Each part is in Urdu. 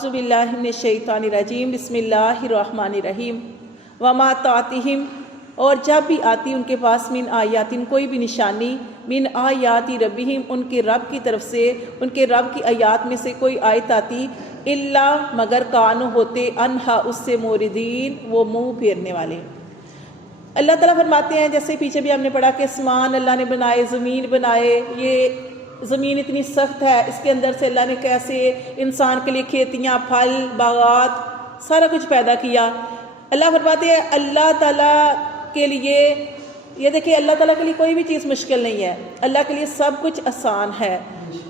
اعوذ باللہ من الشیطان الرجیم بسم اللہ الرحمن الرحیم وما تاتہم، اور جب بھی آتی ان کے پاس من آیاتن کوئی بھی نشانی، من آیاتی ربہم ان کے رب کی طرف سے، ان کے رب کی آیات میں سے کوئی آیت آتی، الا مگر کانو ہوتے انہا اس سے موردین وہ منہ پھیرنے والے۔ اللہ تعالیٰ فرماتے ہیں، جیسے پیچھے بھی ہم نے پڑھا کہ آسمان اللہ نے بنائے، زمین بنائے، یہ زمین اتنی سخت ہے، اس کے اندر سے اللہ نے کیسے انسان کے لیے کھیتیاں، پھل، باغات، سارا کچھ پیدا کیا۔ اللہ فرماتے ہیں اللہ تعالیٰ کے لیے، یہ دیکھیں اللہ تعالیٰ کے لیے کوئی بھی چیز مشکل نہیں ہے، اللہ کے لیے سب کچھ آسان ہے۔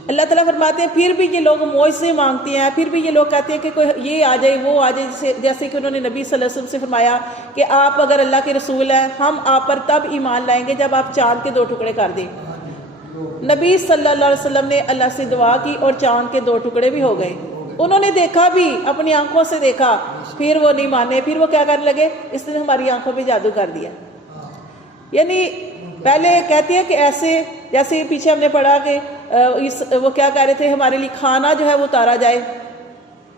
اللہ تعالیٰ فرماتے ہیں پھر بھی یہ لوگ معجزے مانگتے ہیں، پھر بھی یہ لوگ کہتے ہیں کہ کوئی یہ آ جائے وہ آ جائے، جیسے کہ انہوں نے نبی صلی اللہ علیہ وسلم سے فرمایا کہ آپ اگر اللہ کے رسول ہیں ہم آپ پر تب ایمان لائیں گے جب آپ چاند کے 2 ٹکڑے کر دیں۔ نبی صلی اللہ علیہ وسلم نے اللہ سے دعا کی اور چاند کے 2 ٹکڑے بھی ہو گئے، انہوں نے دیکھا بھی، اپنی آنکھوں سے دیکھا، پھر وہ نہیں مانے، پھر وہ کیا کرنے لگے، اس نے ہماری آنکھوں پہ جادو کر دیا۔ یعنی پہلے کہتے ہیں کہ ایسے، جیسے پیچھے ہم نے پڑھا کہ وہ کیا کہہ رہے تھے ہمارے لیے کھانا جو ہے وہ اتارا جائے،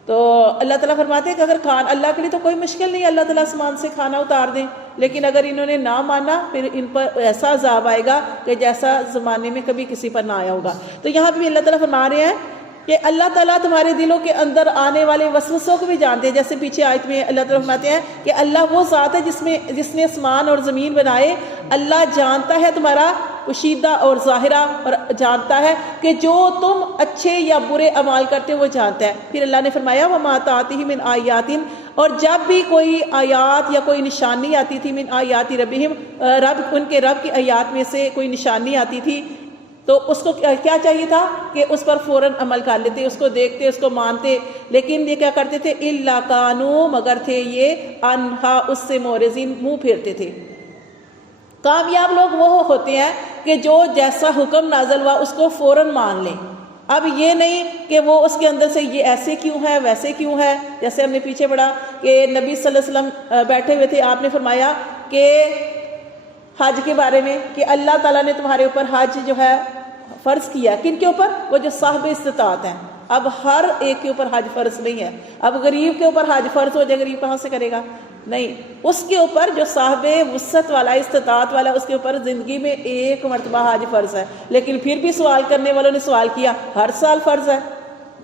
تو اللہ تعالیٰ فرماتے ہیں کہ اگر اللہ کے لیے تو کوئی مشکل نہیں، اللہ تعالیٰ آسمان سے کھانا اتار دیں، لیکن اگر انہوں نے نہ مانا پھر ان پر ایسا عذاب آئے گا کہ جیسا زمانے میں کبھی کسی پر نہ آیا ہوگا۔ تو یہاں پہ بھی اللہ تعالیٰ فرما رہے ہیں کہ اللہ تعالیٰ تمہارے دلوں کے اندر آنے والے وسوسوں کو بھی جانتے ہیں، جیسے پیچھے آیت میں اللہ تعالیٰ فرماتے ہیں کہ اللہ وہ ذات ہے جس نے آسمان اور زمین بنائے، اللہ جانتا ہے تمہارا پوشیدہ اور ظاہرہ، اور جانتا ہے کہ جو تم اچھے یا برے اعمال کرتے ہو وہ جانتا ہے۔ پھر اللہ نے فرمایا وما تاتہم من آیاتن، اور جب بھی کوئی آیات یا کوئی نشانی آتی تھی، من آیاتی ربہم ان کے رب کی آیات میں سے کوئی نشانی آتی تھی، تو اس کو کیا چاہیے تھا کہ اس پر فوراً عمل کر لیتے، اس کو دیکھتے، اس کو مانتے، لیکن یہ کیا کرتے تھے، الا کانو مگر تھے یہ انہا اس سے مورزین منہ پھیرتے تھے۔ کامیاب لوگ وہ ہوتے ہیں کہ جو جیسا حکم نازل ہوا اس کو فوراً مان لیں، اب یہ نہیں کہ وہ اس کے اندر سے یہ ایسے کیوں ہے ویسے کیوں ہے۔ جیسے ہم نے پیچھے پڑھا کہ نبی صلی اللہ علیہ وسلم بیٹھے ہوئے تھے، آپ نے فرمایا کہ حج کے بارے میں کہ اللہ تعالیٰ نے تمہارے اوپر حج جو ہے فرض کیا، کن کے اوپر، وہ جو صاحب استطاعت ہیں۔ اب ہر ایک کے اوپر حج فرض نہیں ہے، اب غریب کے اوپر حج فرض ہو جائے، غریب کہاں سے کرے گا، نہیں، اس کے اوپر جو صاحب وسعت والا، استطاعت والا، اس کے اوپر زندگی میں 1 مرتبہ حج فرض ہے۔ لیکن پھر بھی سوال کرنے والوں نے سوال کیا ہر سال فرض ہے،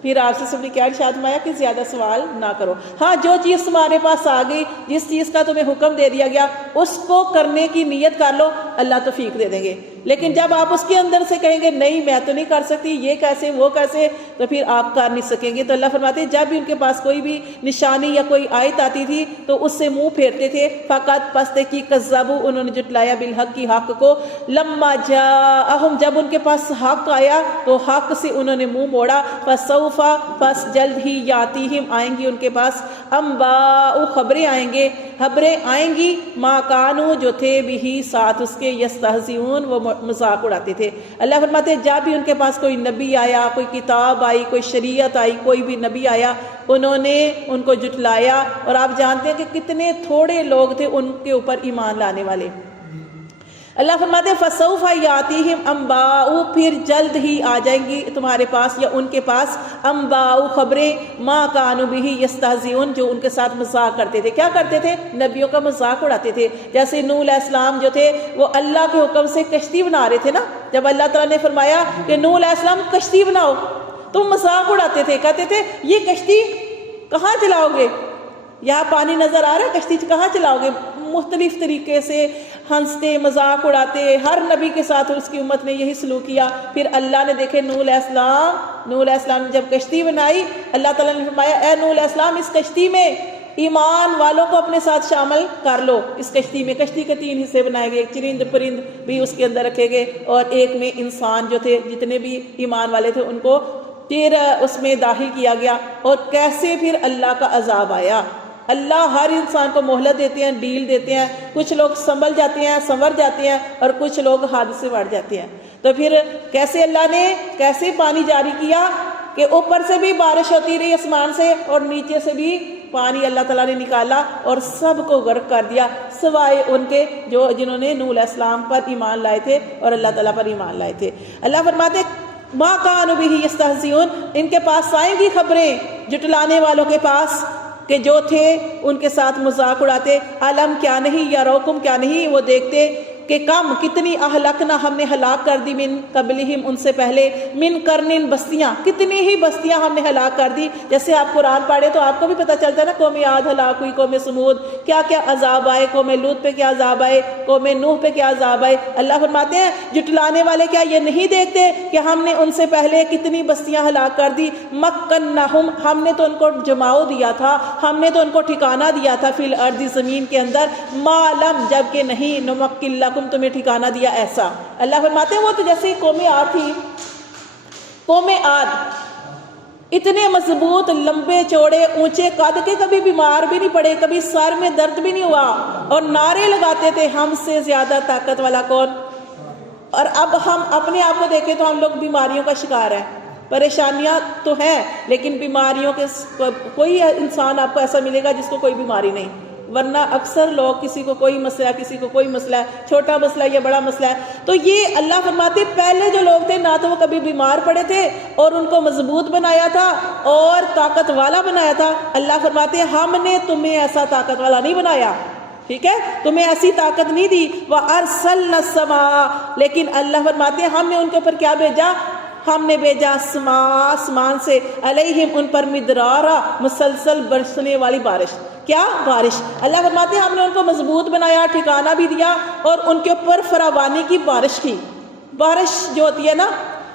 پھر آپ سے سب نے کیا ارشاد فرمایا کہ زیادہ سوال نہ کرو۔ ہاں جو چیز تمہارے پاس آ گئی، جس چیز کا تمہیں حکم دے دیا گیا، اس کو کرنے کی نیت کر لو، اللہ توفیق دے دیں گے۔ لیکن جب آپ اس کے اندر سے کہیں گے نہیں میں تو نہیں کر سکتی، یہ کیسے وہ کیسے، تو پھر آپ کر نہیں سکیں گے۔ تو اللہ فرماتے ہیں جب بھی ان کے پاس کوئی بھی نشانی یا کوئی آیت آتی تھی تو اس سے منہ پھیرتے تھے، فقط پستے کی کذبوا انہوں نے جھٹلایا بالحق کی حق کو، لما جاءہم جب ان کے پاس حق آیا تو حق سے انہوں نے منہ موڑا، فسوف پس جلد ہی یاتیہم آئیں گی ان کے پاس، انباء خبریں آئیں گی ما کانوا جو تھے بھی ساتھ اس کے، یستہزئون وہ مذاق اڑاتے تھے۔ اللہ فرماتے ہیں جب بھی ان کے پاس کوئی نبی آیا، کوئی کتاب آئی، کوئی شریعت آئی، کوئی بھی نبی آیا، انہوں نے ان کو جھٹلایا، اور آپ جانتے ہیں کہ کتنے تھوڑے لوگ تھے ان کے اوپر ایمان لانے والے۔ اللہ فرماتے ہیں فسوف یاتیہم انباء پھر جلد ہی آ جائیں گی تمہارے پاس یا ان کے پاس، انباء خبریں، ما کانوا بہ یستہزئون جو ان کے ساتھ مذاق کرتے تھے۔ کیا کرتے تھے، نبیوں کا مذاق اڑاتے تھے۔ جیسے نوح علیہ السلام جو تھے وہ اللہ کے حکم سے کشتی بنا رہے تھے نا، جب اللہ تعالیٰ نے فرمایا کہ نوح علیہ السلام کشتی بناؤ تو مذاق اڑاتے تھے، کہتے تھے یہ کشتی کہاں چلاؤ گے، یہاں پانی نظر آ رہا ہے، کشتی کہاں چلاؤ گے، مختلف طریقے سے ہنستے، مذاق اڑاتے۔ ہر نبی کے ساتھ اس کی امت نے یہی سلوک کیا۔ پھر اللہ نے دیکھے نوح علیہ السلام نے جب کشتی بنائی، اللہ تعالیٰ نے فرمایا اے نوح علیہ السلام اس کشتی میں ایمان والوں کو اپنے ساتھ شامل کر لو۔ اس کشتی میں، کشتی کے 3 حصے بنائے گئے، چرند پرند بھی اس کے اندر رکھے گئے، اور ایک میں انسان جو تھے جتنے بھی ایمان والے تھے ان کو پھر اس میں داخل کیا گیا۔ اور کیسے پھر اللہ کا عذاب آیا۔ اللہ ہر انسان کو مہلت دیتے ہیں، ڈیل دیتے ہیں، کچھ لوگ سنبھل جاتے ہیں، سنور جاتے ہیں، اور کچھ لوگ حد سے بڑھ جاتے ہیں۔ تو پھر کیسے اللہ نے کیسے پانی جاری کیا کہ اوپر سے بھی بارش ہوتی رہی آسمان سے، اور نیچے سے بھی پانی اللہ تعالیٰ نے نکالا اور سب کو غرق کر دیا، سوائے ان کے جنہوں نے نوح علیہ السلام پر ایمان لائے تھے اور اللہ تعالیٰ پر ایمان لائے تھے۔ اللہ فرماتے ما کانوا بہ یستہزئون، ان کے پاس آئیں گی خبریں جٹلانے والوں کے پاس کہ جو تھے ان کے ساتھ مذاق اڑاتے. علم کیا نہیں، یروکم کیا نہیں وہ دیکھتے کہ کم کتنی اہلکنا ہم نے ہلاک کر دی من قبلہم ان سے پہلے، من قرن بستیاں، کتنی ہی بستیاں ہم نے ہلاک کر دی. جیسے آپ قرآن پڑھے تو آپ کو بھی پتہ چلتا ہے نا، قوم عاد ہلاک ہوئی، قوم سمود کیا کیا عذاب آئے، قوم لوط پہ کیا عذاب آئے، قوم نوح پہ کیا عذاب آئے. اللہ فرماتے ہیں جٹلانے والے کیا یہ نہیں دیکھتے کہ ہم نے ان سے پہلے کتنی بستیاں ہلاک کر دی. مکنہم، ہم نے تو ان کو جماؤ دیا تھا، ہم نے تو ان کو ٹھکانہ دیا تھا، فی الارض زمین کے اندر، ما لم جبکہ نہیں نمکن لکم تمہیں ٹھکانہ دیا ایسا. اللہ فرماتے ہیں وہ تو جیسے قوم عاد تھی، قوم عاد اتنے مضبوط، لمبے چوڑے اونچے قد کے، کبھی بیمار بھی نہیں پڑے، کبھی سر میں درد بھی نہیں ہوا، اور نعرے لگاتے تھے ہم سے زیادہ طاقت والا کون. اور اب ہم اپنے آپ کو دیکھیں تو ہم لوگ بیماریوں کا شکار ہیں. پریشانیاں تو ہیں لیکن بیماریوں کے کوئی انسان آپ کو ایسا ملے گا جس کو کوئی بیماری نہیں، ورنہ اکثر لوگ کسی کو کوئی مسئلہ ہے، کسی کو کوئی مسئلہ ہے، چھوٹا مسئلہ یا بڑا مسئلہ ہے. تو یہ اللہ فرماتے پہلے جو لوگ تھے نہ تو وہ کبھی بیمار پڑے تھے اور ان کو مضبوط بنایا تھا اور طاقت والا بنایا تھا. اللہ فرماتے ہم نے تمہیں ایسا طاقت والا نہیں بنایا، ٹھیک ہے، تمہیں ایسی طاقت نہیں دی. وَأَرْسَلْنَا السَّمَاءَ، لیکن اللہ فرماتے ہیں ہم نے ان کے اوپر کیا بھیجا، ہم نے بھیجا آسمان سے، علیہم ان پر مدرارا، مسلسل برسنے والی بارش. کیا بارش. اللہ فرماتے ہیں ہم نے ان کو مضبوط بنایا، ٹھکانہ بھی دیا اور ان کے اوپر فراوانی کی بارش کی. بارش جو ہوتی ہے نا،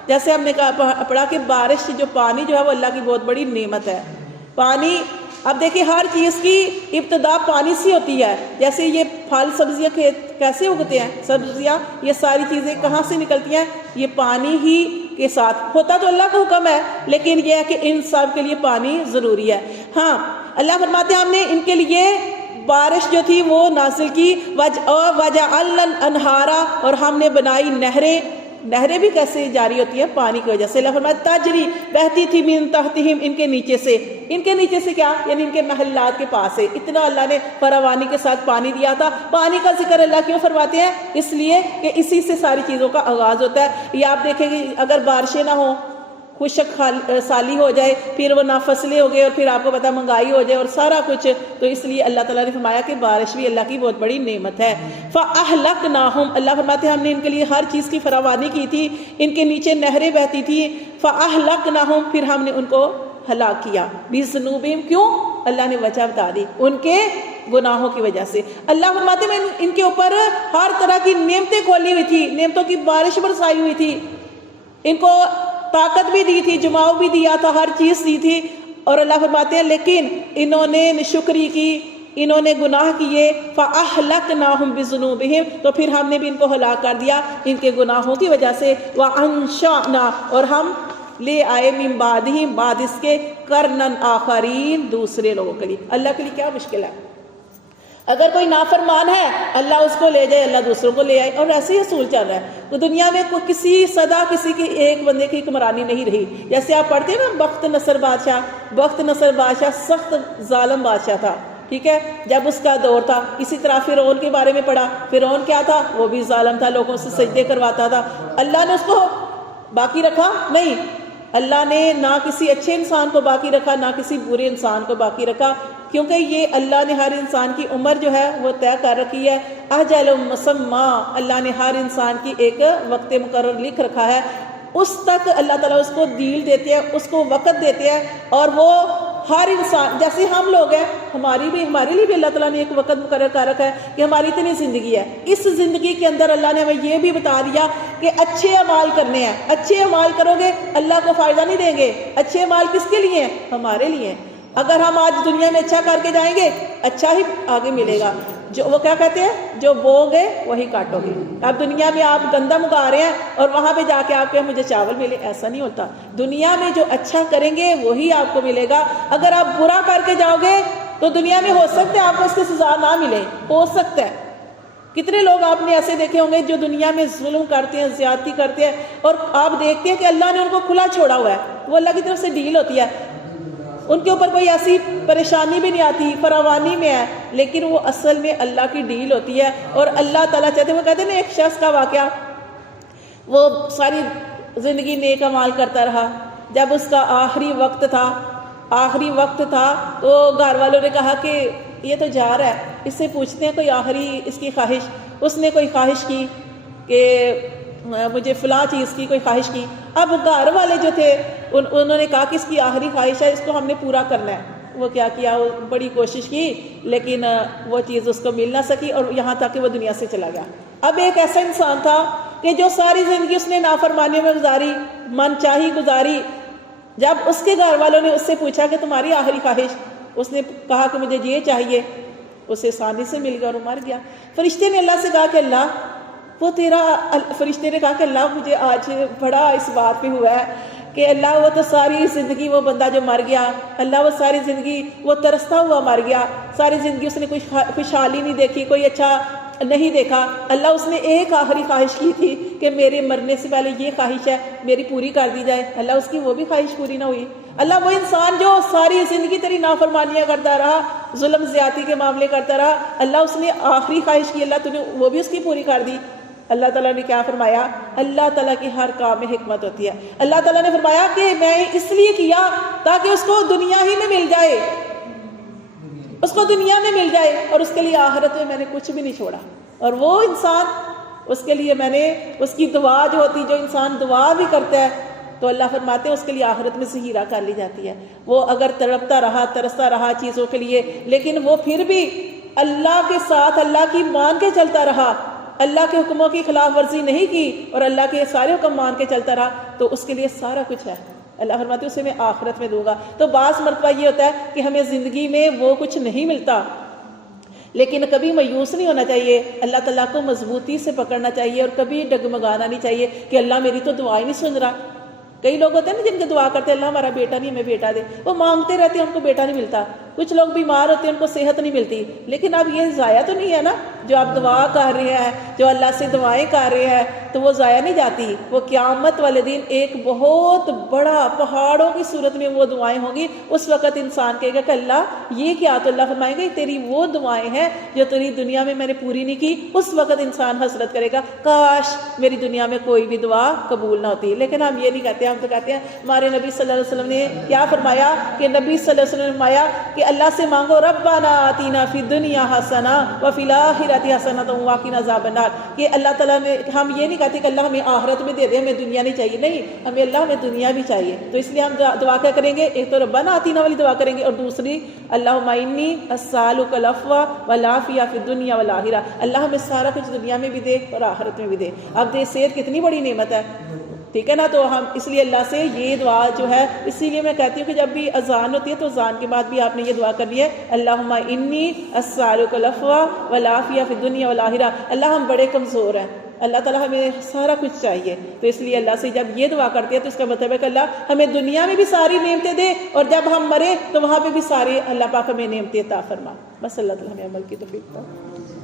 جیسے ہم نے پڑھا کہ بارش جو پانی جو ہے وہ اللہ کی بہت بڑی نعمت ہے. پانی، اب دیکھیں ہر چیز کی ابتدا پانی سے ہوتی ہے. جیسے یہ پھل سبزیاں کھیت کیسے اگتے ہیں، سبزیاں یہ ساری چیزیں کہاں سے نکلتی ہیں، یہ پانی ہی کے ساتھ. ہوتا تو اللہ کا حکم ہے لیکن یہ ہے کہ ان سب کے لیے پانی ضروری ہے. ہاں اللہ فرماتے ہیں ہم نے ان کے لیے بارش جو تھی وہ نازل کی. وَجَعَلْنَا الْأَنْهَارَ، اور ہم نے بنائی نہریں. نہریں بھی کیسے جاری ہوتی ہیں، پانی کی وجہ سے. اللہ فرماتا تجری، بہتی تھی، من تحتہم، ان کے نیچے سے. ان کے نیچے سے کیا، یعنی ان کے محلات کے پاس سے. اتنا اللہ نے فراوانی کے ساتھ پانی دیا تھا. پانی کا ذکر اللہ کیوں فرماتے ہیں، اس لیے کہ اسی سے ساری چیزوں کا آغاز ہوتا ہے. یہ آپ دیکھیں گے اگر بارشیں نہ ہوں، خشک سالی ہو جائے، پھر وہ نہ فصلیں ہو گئے اور پھر آپ کو پتہ مہنگائی ہو جائے اور سارا کچھ. تو اس لیے اللہ تعالیٰ نے فرمایا کہ بارش بھی اللہ کی بہت بڑی نعمت ہے. فَأَهْلَكْنَاهُمْ، اللہ فرماتے ہیں ہم نے ان کے لیے ہر چیز کی فراوانی کی تھی. ان کے نیچے نہریں بہتی تھی. فَأَهْلَكْنَاهُمْ، پھر ہم نے ان کو ہلاک کیا. بِذُنُوبِهِمْ، کیوں، اللہ نے وجہ بتا دی، ان کے گناہوں کی وجہ سے. اللہ فرماتے ہیں ان کے اوپر ہر طرح کی نعمتیں کھولی ہوئی تھی، نعمتوں کی بارش برسائی ہوئی تھی. ان کو طاقت بھی دی تھی، جماؤ بھی دیا تھا، ہر چیز دی تھی. اور اللہ فرماتے ہیں لیکن انہوں نے ناشکری کی، انہوں نے گناہ کیے. فَأَهْلَكْنَاهُمْ بِذُنُوبِهِمْ، تو پھر ہم نے بھی ان کو ہلاک کر دیا ان کے گناہوں کی وجہ سے. وَأَنشَأْنَا، اور ہم لے آئے من بعدہم، بعد اس کے، قرنًا آخرین، دوسرے لوگوں کے لیے. اللہ کے لیے کیا مشکل ہے، اگر کوئی نافرمان ہے اللہ اس کو لے جائے، اللہ دوسروں کو لے آئے. اور ایسے ہی اصول چل رہا ہے. تو دنیا میں کوئی کسی صدا کسی کی ایک بندے کی حکمرانی نہیں رہی. جیسے آپ پڑھتے ہیں نا بخت نصر بادشاہ، بخت نصر بادشاہ سخت ظالم بادشاہ تھا، ٹھیک ہے، جب اس کا دور تھا. اسی طرح فرعون کے بارے میں پڑھا، فرعون کیا تھا، وہ بھی ظالم تھا، لوگوں سے سجدے کرواتا تھا. اللہ نے اس کو باقی رکھا نہیں، اللہ نے نہ کسی اچھے انسان کو باقی رکھا نہ کسی برے انسان کو باقی رکھا، کیونکہ یہ اللہ نے ہر انسان کی عمر جو ہے وہ طے کر رکھی ہے. اجل مسمى، اللہ نے ہر انسان کی ایک وقت مقرر لکھ رکھا ہے. اس تک اللہ تعالیٰ اس کو دیل دیتے ہیں، اس کو وقت دیتے ہیں. اور وہ ہر انسان، جیسے ہم لوگ ہیں، ہمارے لیے بھی اللہ تعالیٰ نے ایک وقت مقرر کر رکھا ہے کہ ہماری اتنی زندگی ہے. اس زندگی کے اندر اللہ نے ہمیں یہ بھی بتا دیا کہ اچھے اعمال کرنے ہیں. اچھے اعمال کرو گے اللہ کو فائدہ نہیں دیں گے. اچھے اعمال کس کے لیے ہیں، ہمارے لیے ہیں. اگر ہم آج دنیا میں اچھا کر کے جائیں گے اچھا ہی آگے ملے گا. جو وہ کیا کہتے ہیں، جو بو گے وہی کاٹو گے. اب دنیا میں آپ گندم اگا رہے ہیں اور وہاں پہ جا کے آپ کہیں مجھے چاول ملے، ایسا نہیں ہوتا. دنیا میں جو اچھا کریں گے وہی آپ کو ملے گا. اگر آپ برا کر کے جاؤ گے تو دنیا میں ہو سکتا ہے آپ کو اس کی سزا نہ ملے، ہو سکتا ہے. کتنے لوگ آپ نے ایسے دیکھے ہوں گے جو دنیا میں ظلم کرتے ہیں، زیادتی کرتے ہیں، اور آپ دیکھتے ہیں کہ اللہ نے ان کو کھلا چھوڑا ہوا ہے. وہ اللہ کی طرف سے ڈیل ہوتی ہے، ان کے اوپر کوئی ایسی پریشانی بھی نہیں آتی، فراوانی میں ہے، لیکن وہ اصل میں اللہ کی ڈیل ہوتی ہے. اور اللہ تعالیٰ چاہتے ہیں، وہ کہتے ہیں نا ایک شخص کا واقعہ، وہ ساری زندگی نیک اعمال کرتا رہا. جب اس کا آخری وقت تھا تو گھر والوں نے کہا کہ یہ تو جا رہا ہے، اس سے پوچھتے ہیں کوئی آخری اس کی خواہش. اس نے کوئی خواہش کی کہ مجھے فلاں چیز کی کوئی خواہش کی. اب گھر والے جو تھے انہوں نے کہا کہ اس کی آخری خواہش ہے، اس کو ہم نے پورا کرنا ہے. وہ کیا کیا، وہ بڑی کوشش کی لیکن وہ چیز اس کو مل نہ سکی اور یہاں تک کہ وہ دنیا سے چلا گیا. اب ایک ایسا انسان تھا کہ جو ساری زندگی اس نے نافرمانیوں میں گزاری، من چاہی گزاری. جب اس کے گھر والوں نے اس سے پوچھا کہ تمہاری آخری خواہش، اس نے کہا کہ مجھے یہ چاہیے، اسے آسانی سے مل گیا اور وہ مر گیا. فرشتے نے اللہ سے کہا کہ اللہ فرشتے نے کہا کہ اللہ مجھے آج بڑا اس بات پہ ہوا ہے کہ اللہ وہ تو ساری زندگی وہ بندہ جو مر گیا، اللہ وہ ساری زندگی وہ ترستا ہوا مر گیا، ساری زندگی اس نے کوئی خوشحالی نہیں دیکھی، کوئی اچھا نہیں دیکھا. اللہ اس نے ایک آخری خواہش کی تھی کہ میرے مرنے سے پہلے یہ خواہش ہے میری پوری کر دی جائے. اللہ اس کی وہ بھی خواہش پوری نہ ہوئی. اللہ وہ انسان جو ساری زندگی تیری نافرمانیاں کرتا رہا، ظلم زیادتی کے معاملے کرتا رہا، اللہ اس نے آخری خواہش کی، اللہ تو نے وہ بھی اس کی پوری کر دی. اللہ تعالیٰ نے کیا فرمایا؟ اللہ تعالیٰ کی ہر کام میں حکمت ہوتی ہے. اللہ تعالیٰ نے فرمایا کہ میں اس لیے کیا تاکہ اس کو دنیا ہی میں مل جائے، اس کو دنیا میں مل جائے، اور اس کے لیے آخرت میں نے کچھ بھی نہیں چھوڑا. اور وہ انسان، اس کے لیے میں نے اس کی دعا جو ہوتی، جو انسان دعا بھی کرتا ہے تو اللہ فرماتے ہیں اس کے لیے آخرت میں ذخیرہ کر لی جاتی ہے. وہ اگر تڑپتا رہا، ترستا رہا چیزوں کے لیے، لیکن وہ پھر بھی اللہ کے ساتھ اللہ کی مان کے چلتا رہا، اللہ کے حکموں کی خلاف ورزی نہیں کی اور اللہ کے سارے حکم مان کے چلتا رہا، تو اس کے لیے سارا کچھ ہے. اللہ فرماتے ہیں اسے میں آخرت میں دوں گا. تو بعض مرتبہ یہ ہوتا ہے کہ ہمیں زندگی میں وہ کچھ نہیں ملتا، لیکن کبھی مایوس نہیں ہونا چاہیے. اللہ تعالیٰ کو مضبوطی سے پکڑنا چاہیے اور کبھی ڈگمگانا نہیں چاہیے کہ اللہ میری تو دعا ہی نہیں سن رہا. کئی لوگ ہوتے ہیں نا جن کے دعا کرتے ہیں اللہ ہمارا بیٹا نہیں، ہمیں بیٹا دے، وہ مانگتے رہتے ہیں ان کو بیٹا نہیں ملتا. کچھ لوگ بیمار ہوتے ہیں ان کو صحت نہیں ملتی. لیکن اب یہ ضائع تو نہیں ہے نا، جو آپ دعا کر رہے ہیں، جو اللہ سے دعائیں کر رہے ہیں، تو وہ ضائع نہیں جاتی. وہ قیامت والے دن ایک بہت بڑا پہاڑوں کی صورت میں وہ دعائیں ہوں گی. اس وقت انسان کہے گا کہ اللہ یہ کیا؟ تو اللہ فرمائیں گے تیری وہ دعائیں ہیں جو تیری دنیا میں نے پوری نہیں کی. اس وقت انسان حسرت کرے گا کاش میری دنیا میں کوئی بھی دعا قبول نہ ہوتی. لیکن ہم یہ نہیں کہتے، ہم تو کہتے ہیں ہمارے نبی صلی اللہ علیہ وسلم نے کیا فرمایا کہ نبی صلی اللہ علیہ وسلم نے فرمایا کہ اللہ سے مانگو ربنا آتینا فی الدنیا حسنہ وفی الآخرۃ حسنۃ وقنا عذاب النار. کہ اللہ تعالیٰ نے، ہم یہ نہیں کہتے کہ اللہ ہمیں آخرت میں دے دے، ہمیں دنیا نہیں چاہیے. نہیں، ہمیں اللہ ہمیں دنیا بھی چاہیے. تو اس لیے ہم دعا کیا کریں گے؟ ایک تو ربنا آتینا والی دعا کریں گے، اور دوسری اللہم انی اسألک العفو والعافیہ فی الدنیا والآخرہ. اللہ ہمیں سارا کچھ دنیا میں بھی دے اور آخرت میں بھی دے. اب دے صحت کتنی بڑی نعمت ہے، ٹھیک ہے نا. تو ہم اس لیے اللہ سے یہ دعا جو ہے، اسی لیے میں کہتی ہوں کہ جب بھی اذان ہوتی ہے تو اذان کے بعد بھی آپ نے یہ دعا کرنی ہے، اللہم انی اسألک العفو والعافیہ فی الدنیا والآخرہ. اللہ ہم بڑے کمزور ہیں، اللہ تعالیٰ ہمیں سارا کچھ چاہیے. تو اس لیے اللہ سے جب یہ دعا کرتے ہیں تو اس کا مطلب ہے کہ اللہ ہمیں دنیا میں بھی ساری نعمتیں دے اور جب ہم مرے تو وہاں پہ بھی ساری اللہ پاک ہمیں نعمتیں عطا فرما. بس اللہ تعالیٰ ہمیں عمل کی توفیق دے.